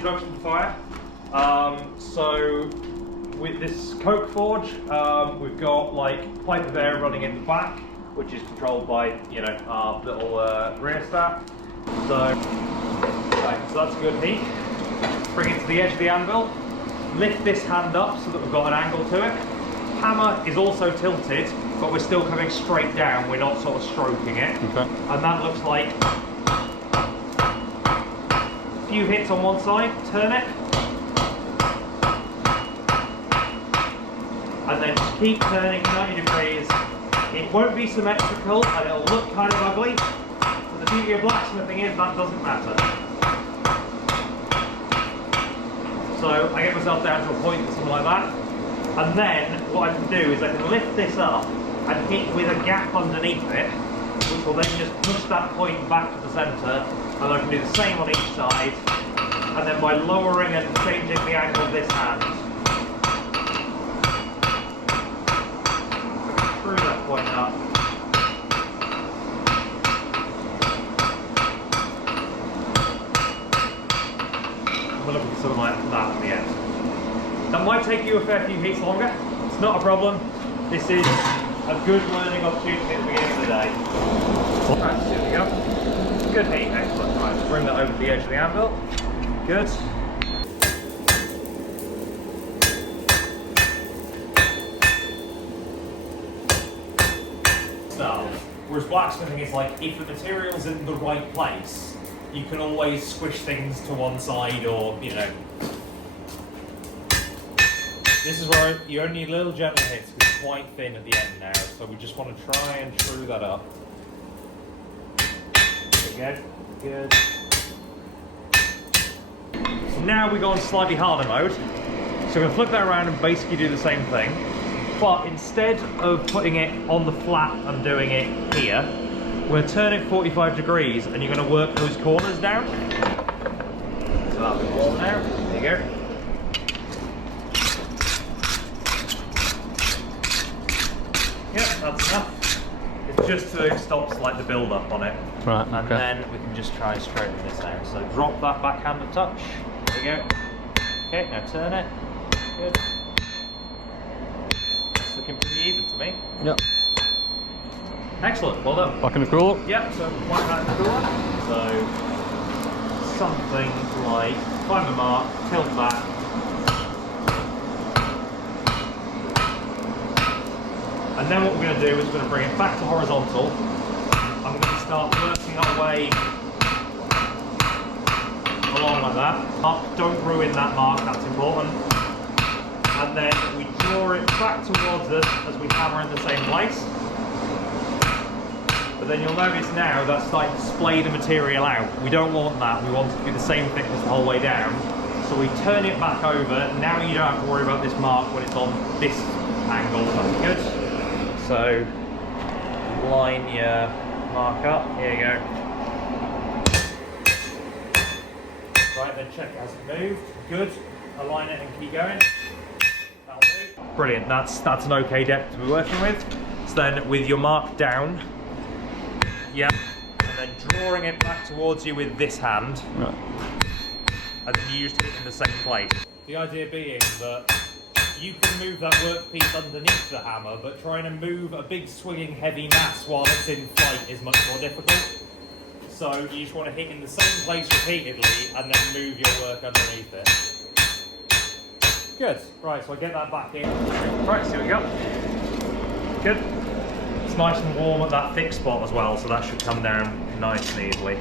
introduction to fire. So with this coke forge, we've got like pipe of air running in the back, which is controlled by, you know, our little rheostat. So, right, so that's good heat. Bring it to the edge of the anvil. Lift this hand up so that we've got an angle to it. Hammer is also tilted, but we're still coming straight down. We're not sort of stroking it. Okay. And that looks like a few hits on one side. Turn it. And then just keep turning 90 degrees. It won't be symmetrical and it'll look kind of ugly. But the beauty of blacksmithing is that doesn't matter. So I get myself down to a point or something like that. And then what I can do is I can lift this up and hit with a gap underneath it, which will then just push that point back to the centre. And I can do the same on each side. And then by lowering and changing the angle of this hand, screw that point up. And we're looking for something like that at the end. That might take you a fair few heats longer. It's not a problem. This is a good learning opportunity at the beginning of the day. Right, here we go. Good heat, excellent. Right, let's bring that over to the edge of the anvil. Good. Whereas blacksmithing is like, if the material's in the right place, you can always squish things to one side or, you know. This is where you only need little gentle hits because it's quite thin at the end now, so we just want to try and true that up. Again, good. So now we go on slightly harder mode. So we're going to flip that around and basically do the same thing. But instead of putting it on the flat and doing it here, we're going to turn it 45 degrees and you're going to work those corners down. So that'll be warm now. There you go. Yep, that's enough. It's just so it stops like the build up on it. Right, and then we can just try straighten this out. So drop that backhand a touch. There you go. Okay, now turn it. Good. It's looking pretty even to me. Yep. Excellent, well done. Back in the cooler? Yep, so whack that in the cooler. So something like find the mark, tilt that. And then what we're going to do is we're going to bring it back to horizontal. I'm going to start working our way along like that. Mark, don't ruin that mark, that's important. And then we draw it back towards us as we hammer in the same place. But then you'll notice now that's starting to splay the material out. We don't want that, we want it to be the same thickness the whole way down. So we turn it back over. Now you don't have to worry about this mark when it's on this angle. That's good. So line your mark up. Here you go. Right, then check it hasn't moved. Good. Align it and keep going. That'll do. Brilliant. That's an okay depth to be working with. So then with your mark down, yeah, and then drawing it back towards you with this hand, right. And then you just hit it in the same place. The idea being that you can move that workpiece underneath the hammer, but trying to move a big swinging heavy mass while it's in flight is much more difficult. So you just want to hit in the same place repeatedly and then move your work underneath it. Good. Right, so I get that back in. Right, so here we go. Good. It's nice and warm at that thick spot as well, so that should come down nice and easily.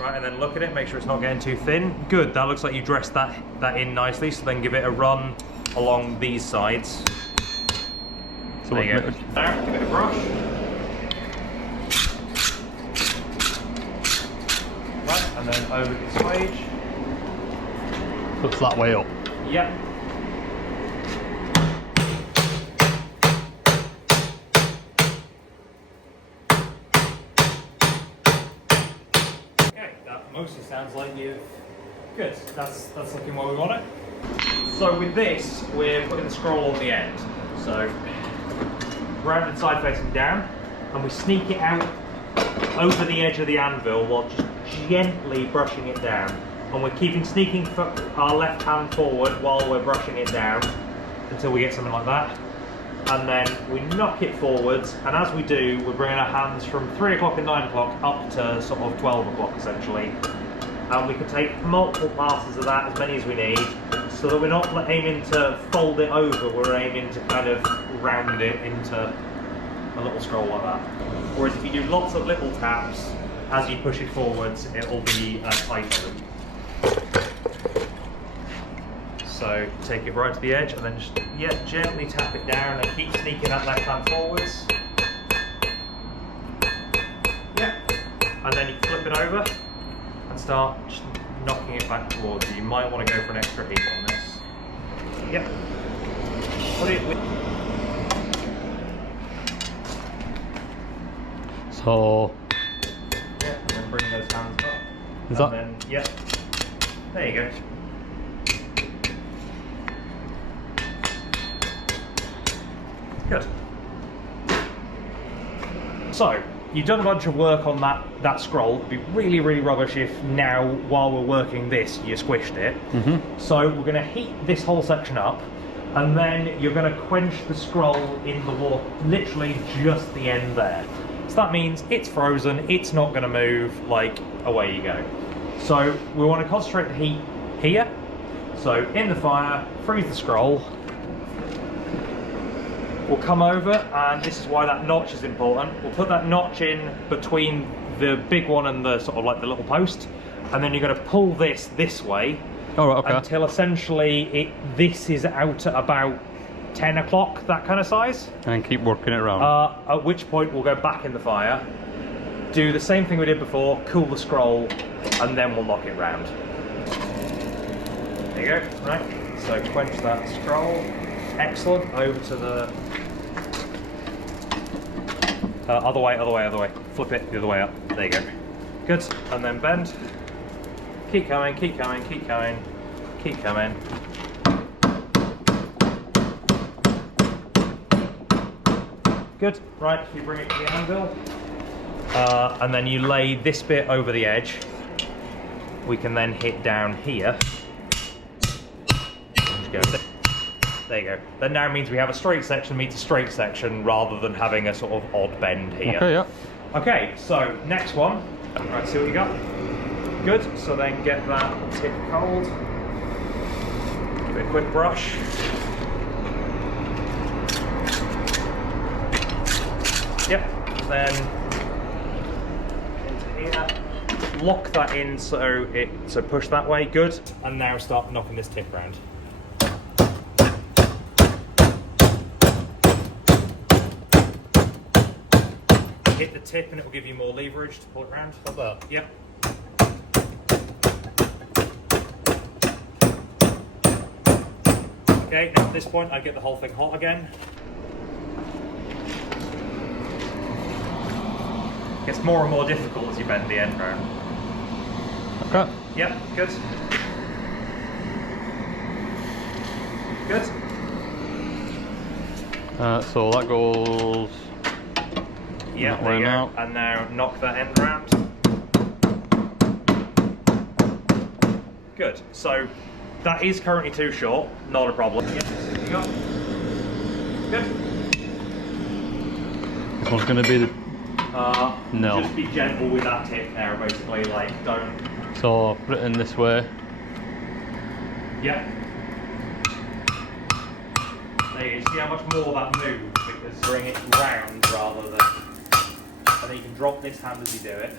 Right, and then look at it, make sure it's not getting too thin. Good, that looks like you dressed that in nicely, so then give it a run along these sides. So there you go. Now, give it a brush. Right, and then over this wage. Puts that way up. Yep. Mostly sounds like you've... Good, that's looking where we want it. So with this, we're putting the scroll on the end. So, rounded side facing down, and we sneak it out over the edge of the anvil while just gently brushing it down. And we're sneaking our left hand forward while we're brushing it down until we get something like that. And then we knock it forwards, and as we do, we're bringing our hands from 3 o'clock and 9 o'clock up to sort of 12 o'clock essentially. And we can take multiple passes of that, as many as we need, so that we're not aiming to fold it over, we're aiming to kind of round it into a little scroll like that. Whereas if you do lots of little taps, as you push it forwards, it'll be tighter. So take it right to the edge and then just gently tap it down and keep sneaking that left hand forwards. And then you flip it over and start just knocking it back towards you. You might want to go for an extra heat on this. Put it with. So. And then bring those hands up. Is that? Then, there you go. Good. So, you've done a bunch of work on that scroll. It'd be really, really rubbish if now, while we're working this, you squished it. So we're going to heat this whole section up, and then you're going to quench the scroll in the water, literally just the end there. So that means it's frozen, it's not going to move, like, away you go. So we want to concentrate the heat here. So in the fire, freeze the scroll. We'll come over, and this is why that notch is important. We'll put that notch in between the big one and the sort of like the little post, and then you're going to pull this way. Oh, right, okay. Until essentially this is out at about 10 o'clock, that kind of size. And keep working it around. At which point we'll go back in the fire, do the same thing we did before, cool the scroll, and then we'll knock it round. There you go, right. So quench that scroll. Excellent. Over to the other way. Flip it the other way up. There you go. Good. And then bend. Keep coming, keep coming, keep coming, keep coming. Good. Right, you bring it to the anvil. And then you lay this bit over the edge. We can then hit down here. Just go. There you go. That now means we have a straight section meets a straight section rather than having a sort of odd bend here. Okay, yeah. Okay, so next one. Right, see what you got? Good. So then get that tip cold. Give it a quick brush. Yep. Then into here. Lock that in so push that way. Good. And now start knocking this tip round. Hit the tip and it will give you more leverage to pull it round. Like that? Yep. Okay, now at this point I get the whole thing hot again. Gets more and more difficult as you bend the end round. Okay. Yep, good. Good. So that goes. Yeah, there you go. And now knock that end round. Good. So that is currently too short. Not a problem. Yep. There you go. Good. This one's going to be the. No. Just be gentle with that tip there, basically. Like, don't. So put it in this way. Yep. There you go. See how much more that moves because bring it round rather than. And then you can drop this hand as you do it.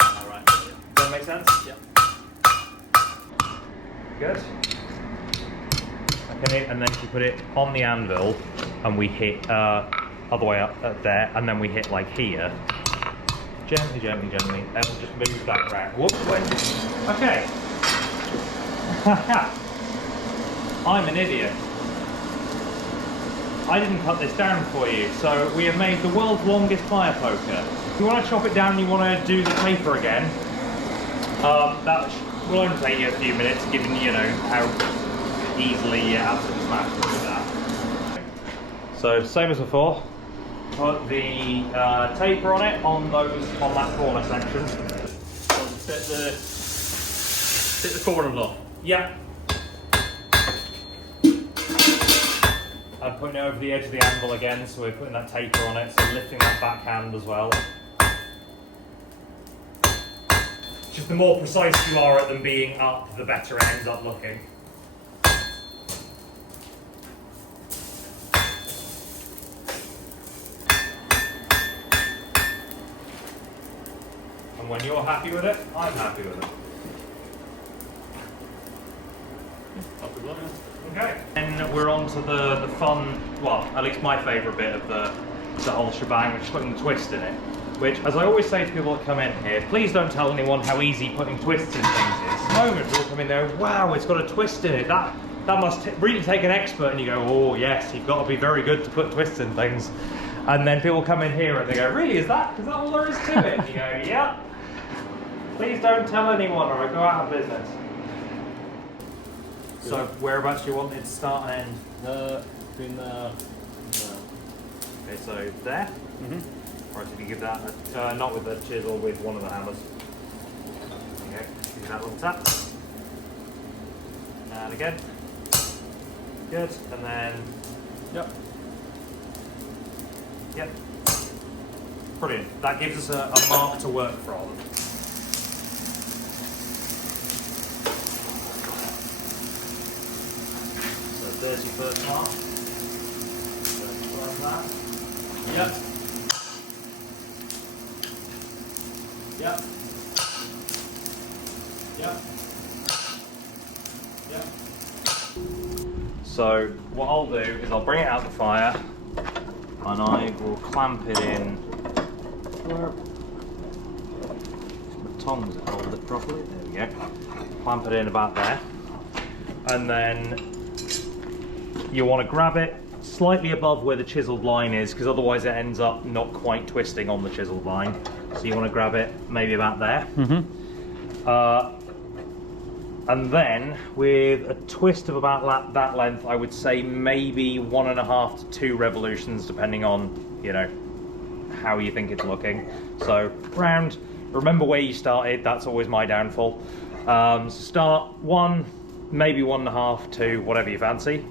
Alright. Does that make sense? Yep. Good. Okay, and then you put it on the anvil and we hit other way up there, and then we hit like here. Gently, gently, gently. And we'll just move that round. Whoops, wait. Okay. I'm an idiot. I didn't cut this down for you, so we have made the world's longest fire poker. If you want to chop it down and you want to do the paper again, that will only take you a few minutes, given you know how easily you absolutely smash through that. So same as before, put the taper on it on that corner section. Hit the corners off. Yeah. I'm putting it over the edge of the anvil again, so we're putting that taper on it, so lifting that backhand as well. Just the more precise you are at them being up, the better it ends up looking. And when you're happy with it, I'm happy with it. Okay. And we're on to the fun, well, at least my favourite bit of the whole shebang, which is putting the twist in it. Which, as I always say to people that come in here, please don't tell anyone how easy putting twists in things is. The moment people come in there, wow, it's got a twist in it. That must really take an expert, and you go, oh yes, you've got to be very good to put twists in things. And then people come in here and they go, really, is that all there is to it? And you go, yeah. Please don't tell anyone or I go out of business. So whereabouts do you want it to start and end? Between there. Okay, so there. Right, if you give that not with the chisel, with one of the hammers. There you go. Give that little tap. And again. Good. And then. Yep. Yep. Brilliant. That gives us a mark to work from. So 31st mark. So that. Yep. Yep. Yep. Yep. So what I'll do is I'll bring it out the fire and I will clamp it in where the tongs that hold it properly. There we go. Clamp it in about there. And then you want to grab it slightly above where the chiseled line is, because otherwise it ends up not quite twisting on the chiseled line. So you want to grab it maybe about there. And then with a twist of about that length, I would say maybe 1.5 to 2 revolutions, depending on, you know, how you think it's looking. So round, remember where you started, that's always my downfall. Start 1, maybe 1.5, 2, whatever you fancy.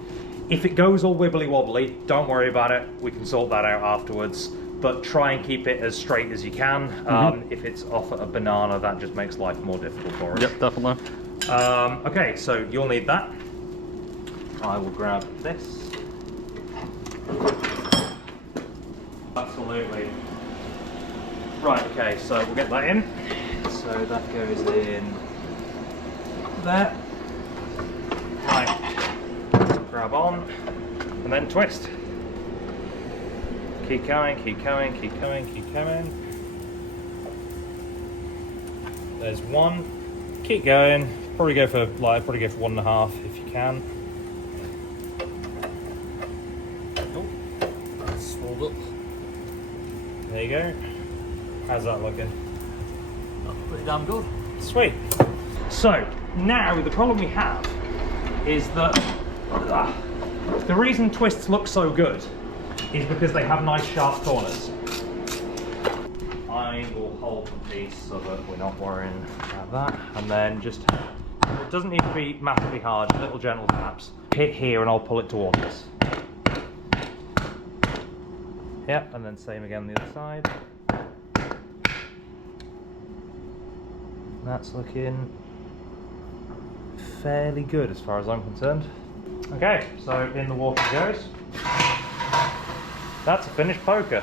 If it goes all wibbly wobbly, don't worry about it, we can sort that out afterwards. But try and keep it as straight as you can. If it's off at a banana, that just makes life more difficult for us. Yep, definitely. Okay, so you'll need that. I will grab this. Absolutely. Right, okay, so we'll get that in. So that goes in there. Right, grab on, and then twist. Keep going, keep going, keep going, keep going. There's one. Keep going. Probably go for 1.5 if you can. Oh, that's swelled up. There you go. How's that looking? That's pretty damn good. Sweet. So now the problem we have is that the reason twists look so good is because they have nice sharp corners. I will hold the piece so that we're not worrying about that, and then just, it doesn't need to be massively hard, little gentle taps. Hit here and I'll pull it towards us. Yep, and then same again the other side. That's looking fairly good as far as I'm concerned. Okay, so in the water it goes. That's a finished poker.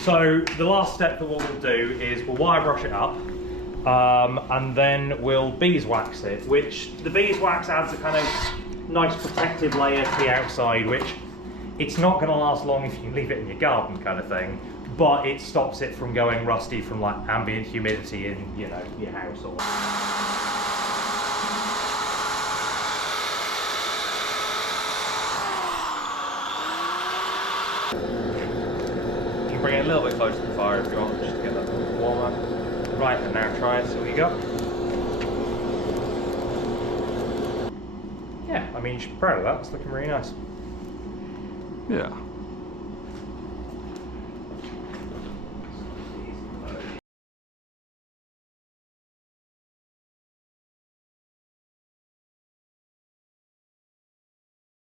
So the last step that what we'll do is we'll wire brush it up, and then we'll beeswax it, which the beeswax adds a kind of nice protective layer to the outside, which it's not going to last long if you leave it in your garden kind of thing, but it stops it from going rusty from like ambient humidity in, you know, your house or bring it a little bit closer to the fire if you want, just to get that warmer. Right, and now try it, see what you got. Yeah, I mean, you should be proud of that, it's looking really nice. Yeah.